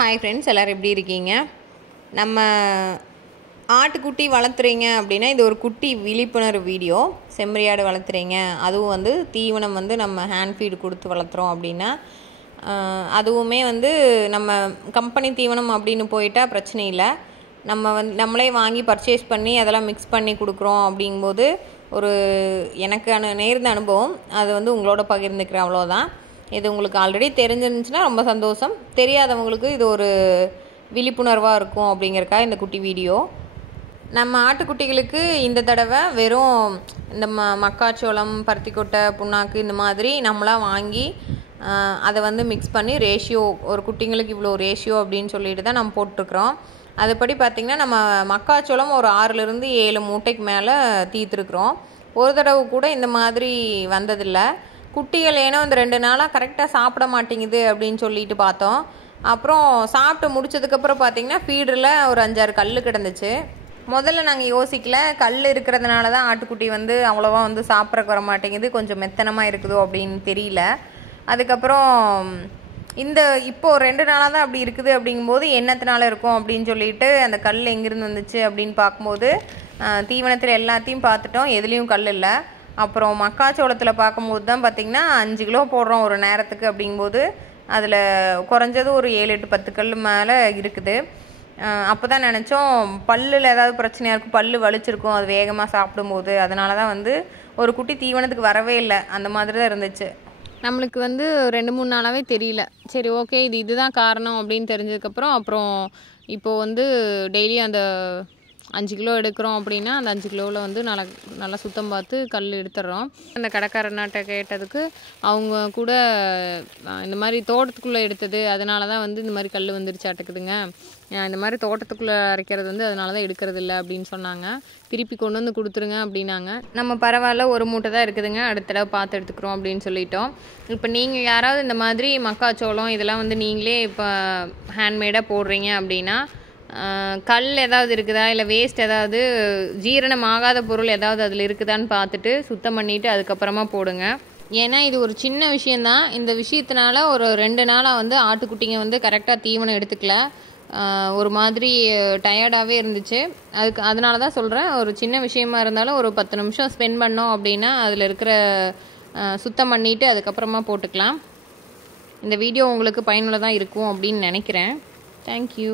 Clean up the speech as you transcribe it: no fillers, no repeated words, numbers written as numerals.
Hi friends, எல்லோரும் எப்படி இருக்கீங்க? நம்ம ஆட்டுக்குட்டி வளர்த்துறீங்க அப்படின்னா இது ஒரு குட்டி விழிப்புணர்வு வீடியோ. செம்மறியாடு வளர்த்துறீங்க, அதுவும் வந்து தீவனம் வந்து நம்ம ஹேண்ட் ஃபீடு கொடுத்து வளர்த்துறோம் அப்படின்னா, அதுவுமே வந்து நம்ம கம்பெனி தீவனம் அப்படின்னு போயிட்டால் பிரச்சனை இல்லை. நம்மளே வாங்கி பர்ச்சேஸ் பண்ணி அதெல்லாம் மிக்ஸ் பண்ணி கொடுக்குறோம் அப்படிங்கும்போது ஒரு எனக்கு நேர்ந்த அனுபவம், அது வந்து உங்களோட பகிர்ந்துக்கிறேன், அவ்வளோதான். இது உங்களுக்கு ஆல்ரெடி தெரிஞ்சிருந்துச்சுன்னா ரொம்ப சந்தோஷம். தெரியாதவங்களுக்கு இது ஒரு விழிப்புணர்வாக இருக்கும் அப்படிங்கிறக்காக இந்த குட்டி வீடியோ. நம்ம ஆட்டுக்குட்டிகளுக்கு இந்த தடவை வெறும் இந்த மக்காச்சோளம், பருத்திக்கொட்டை, புண்ணாக்கு இந்த மாதிரி நம்மளாக வாங்கி அதை வந்து மிக்ஸ் பண்ணி ரேஷியோ, ஒரு குட்டிங்களுக்கு இவ்வளோ ரேஷியோ அப்படின்னு சொல்லிட்டு தான் நம்ம போட்டிருக்கிறோம். அதுபடி பார்த்திங்கன்னா நம்ம மக்காச்சோளம் ஒரு 6-7 மூட்டைக்கு மேலே தீர்த்துருக்குறோம். ஒரு தடவை கூட இந்த மாதிரி வந்ததில்லை. குட்டிகள் ஏன்னா இந்த 2 நாளாக கரெக்டாக சாப்பிட மாட்டேங்குது அப்படின்னு சொல்லிட்டு பார்த்தோம். அப்புறம் சாப்பிட்டு முடிச்சதுக்கப்புறம் பார்த்திங்கன்னா ஃபீடரில் ஒரு 5-6 கல் கிடந்துச்சு. முதல்ல நாங்கள் யோசிக்கல, கல் இருக்கிறதுனால தான் ஆட்டுக்குட்டி வந்து அவ்வளோவா வந்து சாப்பிட்றக்கு வர மாட்டேங்குது, கொஞ்சம் மெத்தனமாக இருக்குதோ அப்படின்னு தெரியல. அதுக்கப்புறம் இப்போது 2 நாளாக தான் அப்படி இருக்குது. அப்படிங்கும்போது என்னத்தினால இருக்கும் அப்படின்னு சொல்லிட்டு அந்த கல் எங்கேருந்து வந்துச்சு அப்படின்னு பார்க்கும்போது தீவனத்தில் எல்லாத்தையும் பார்த்துட்டோம், எதுலேயும் கல் இல்லை. அப்புறம் மக்காச்சோளத்தில் பார்க்கும்போது தான் பார்த்திங்கன்னா 5 கிலோ போடுறோம் ஒரு நேரத்துக்கு. அப்படிங்கும்போது அதில் குறைஞ்சது ஒரு 7-8-10 கல் மேலே இருக்குது. அப்போ தான் நினச்சோம் பல்லில் ஏதாவது பிரச்சனையாக இருக்கும், பல் வலிச்சிருக்கும் அது வேகமாக சாப்பிடும்போது. அதனால தான் வந்து ஒரு குட்டி தீவனத்துக்கு வரவே இல்லை, அந்த மாதிரி தான் இருந்துச்சு. நம்மளுக்கு வந்து 2-3 நாளாகவே தெரியல. சரி, ஓகே, இதுதான் காரணம் அப்படின்னு தெரிஞ்சதுக்கப்புறம் அப்புறம் இப்போது வந்து டெய்லி அந்த 5 கிலோ எடுக்கிறோம் அப்படின்னா அந்த 5 கிலோவில் வந்து நல்லா சுத்தம் பார்த்து கல் எடுத்துடுறோம். அந்த கடைக்காரனாட்ட கேட்டதுக்கு அவங்க கூட இந்த மாதிரி தோட்டத்துக்குள்ளே எடுத்தது, அதனால தான் வந்து இந்த மாதிரி கல் வந்துருச்சாட்டுக்குதுங்க. இந்த மாதிரி தோட்டத்துக்குள்ளே அரைக்கிறது வந்து அதனால தான் எடுக்கிறது இல்லை அப்படின்னு சொன்னாங்க. திருப்பி கொண்டு வந்து கொடுத்துருங்க அப்படின்னாங்க. நம்ம பரவாயில்ல, ஒரு மூட்டை தான் இருக்குதுங்க, அடுத்த தடவை பார்த்து எடுத்துக்கிறோம் அப்படின்னு சொல்லிட்டோம். இப்போ நீங்கள் யாராவது இந்த மாதிரி மக்காச்சோளம் இதெல்லாம் வந்து நீங்களே இப்போ ஹேண்ட்மேடாக போடுறீங்க அப்படின்னா கல் ஏதாவது இருக்குதா, இல்லை வேஸ்ட் ஏதாவது ஜீரணமாகாத பொருள் ஏதாவது அதில் இருக்குதான்னு பார்த்துட்டு சுத்தம் பண்ணிவிட்டு அதுக்கப்புறமா போடுங்க. ஏன்னா இது ஒரு சின்ன விஷயந்தான். இந்த விஷயத்தினால ஒரு 2 நாளாக வந்து ஆட்டுக்குட்டிங்க வந்து கரெக்டாக தீவனம் எடுத்துக்கல, ஒரு மாதிரி டயர்டாகவே இருந்துச்சு. அதனால தான் சொல்கிறேன், ஒரு சின்ன விஷயமா இருந்தாலும் ஒரு 10 நிமிஷம் ஸ்பெண்ட் பண்ணோம் அப்படின்னா அதில் இருக்கிற சுத்தம் பண்ணிவிட்டு அதுக்கப்புறமா போட்டுக்கலாம். இந்த வீடியோ உங்களுக்கு பயனுள்ளதாக இருக்கும் அப்படின்னு நினைக்கிறேன். தேங்க்யூ.